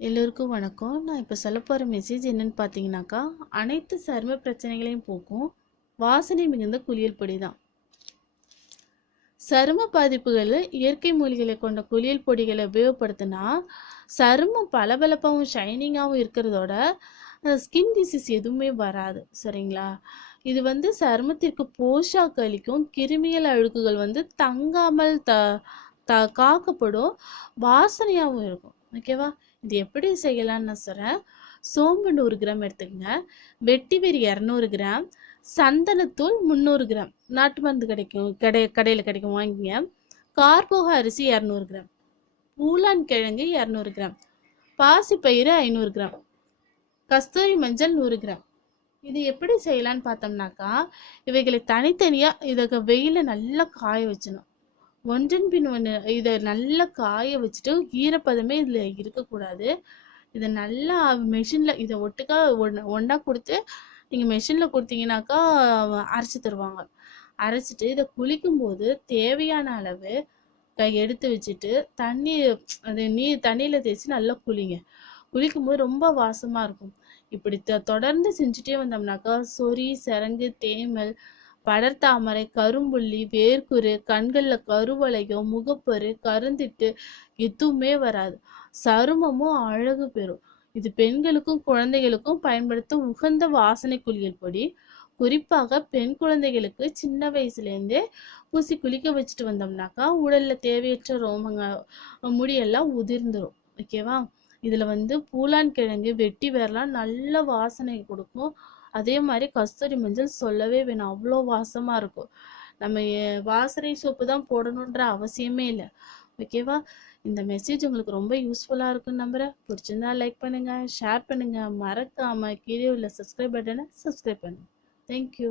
எல்லோருக்கும் வணக்கம். நான் இப்போ சொல்ல போகிற மெசேஜ் என்னன்னு பார்த்தீங்கன்னாக்கா அனைத்து சரும பிரச்சனைகளையும் போக்கும் வாசனை மிகுந்த குளியல் பொடி தான். சரும பாதிப்புகள் இயற்கை மூலிகளை கொண்ட குளியல் பொடிகளை உபயோகப்படுத்தினா சருமம் பளபளப்பாகவும் ஷைனிங்காகவும் இருக்கிறதோட ஸ்கின் டிசீஸ் எதுவுமே வராது. சரிங்களா? இது வந்து சருமத்திற்கு போஷாக்கு அளிக்கும் கிருமிகள் அழுக்குகள் வந்து தங்காமல் த த காக்கப்படும் வாசனையாகவும் இருக்கும். ஓகேவா இது எப்படி செய்யலாம்னு நான் சொல்கிறேன் சோம்பு நூறு கிராம் எடுத்துக்கங்க. வெட்டி வேர் இரநூறு கிராம். சந்தனத்தூள் முந்நூறு கிராம். நாட்டு மருந்து கிடைக்கும். கடை கடையில் கிடைக்கும். வாங்கிங்க கார்போக அரிசி இரநூறு கிராம். பூலான் கிழங்கு இரநூறு கிராம். பாசிப்பயிறு ஐநூறு கிராம். கஸ்தூரி மஞ்சள் நூறு கிராம். இது எப்படி செய்யலான்னு பார்த்தோம்னாக்கா இவைகளை தனித்தனியாக இதை வெயில நல்லா காய வச்சணும் ஒன்றன் பின் ஒன்று இதை நல்லா காய வச்சுட்டு ஈரப்பதமே இதில் இருக்கக்கூடாது. இதை நல்லா மெஷினில் இதை ஒட்டுக்கா ஒன் ஒன்றா கொடுத்து நீங்கள் மெஷினில் கொடுத்தீங்கன்னாக்கா அரைச்சி தருவாங்க. அரைச்சிட்டு இதை குளிக்கும்போது தேவையான அளவு கை எடுத்து வச்சுட்டு தண்ணி அது நீர் தண்ணியில் தேய்ச்சி நல்லா குளிங்க. குளிக்கும்போது ரொம்ப வாசமாக இருக்கும். இப்படி த தொடர்ந்து செஞ்சுட்டே வந்தோம்னாக்கா சொறி சிரங்கு தேமல் படர்தாமரை கரும்புள்ளி வேர்க்குரு கண்களில் கருவளையம் முகப்பரு கருந்திட்டு எதுவுமே வராது. சருமமும் அழகு பெறும். இது பெண்களுக்கும் குழந்தைகளுக்கும் பயன்படுத்த உகந்த வாசனை குளியல் பொடி. குறிப்பாக பெண் குழந்தைகளுக்கு சின்ன வயசுலேருந்தே பூசி குளிக்க வச்சுட்டு வந்தோம்னாக்கா உடல்ல தேவையற்ற ரோமங்க முடியெல்லாம் உதிர்ந்துரும். ஓகேவா? இதுல வந்து பூலான் கிழங்கு வெட்டி வேர்லாம் நல்ல வாசனை கொடுக்கும். அதே மாதிரி கஸ்தூரி மஞ்சள் சொல்லவே வேணும். அவ்வளோ வாசமாக இருக்கும். நம்ம வாசனை சோப்பு தான் போடணுன்ற அவசியமே இல்லை. ஓகேவா இந்த மெசேஜ் உங்களுக்கு ரொம்ப யூஸ்ஃபுல்லாக இருக்கும்னு நம்புகிறேன் பிடிச்சிருந்தா லைக் பண்ணுங்கள் ஷேர் பண்ணுங்கள் மறக்காமல் கீழே உள்ள சப்ஸ்கிரைப் பட்டனை சப்ஸ்கிரைப் பண்ணுங்கள் தேங்க்யூ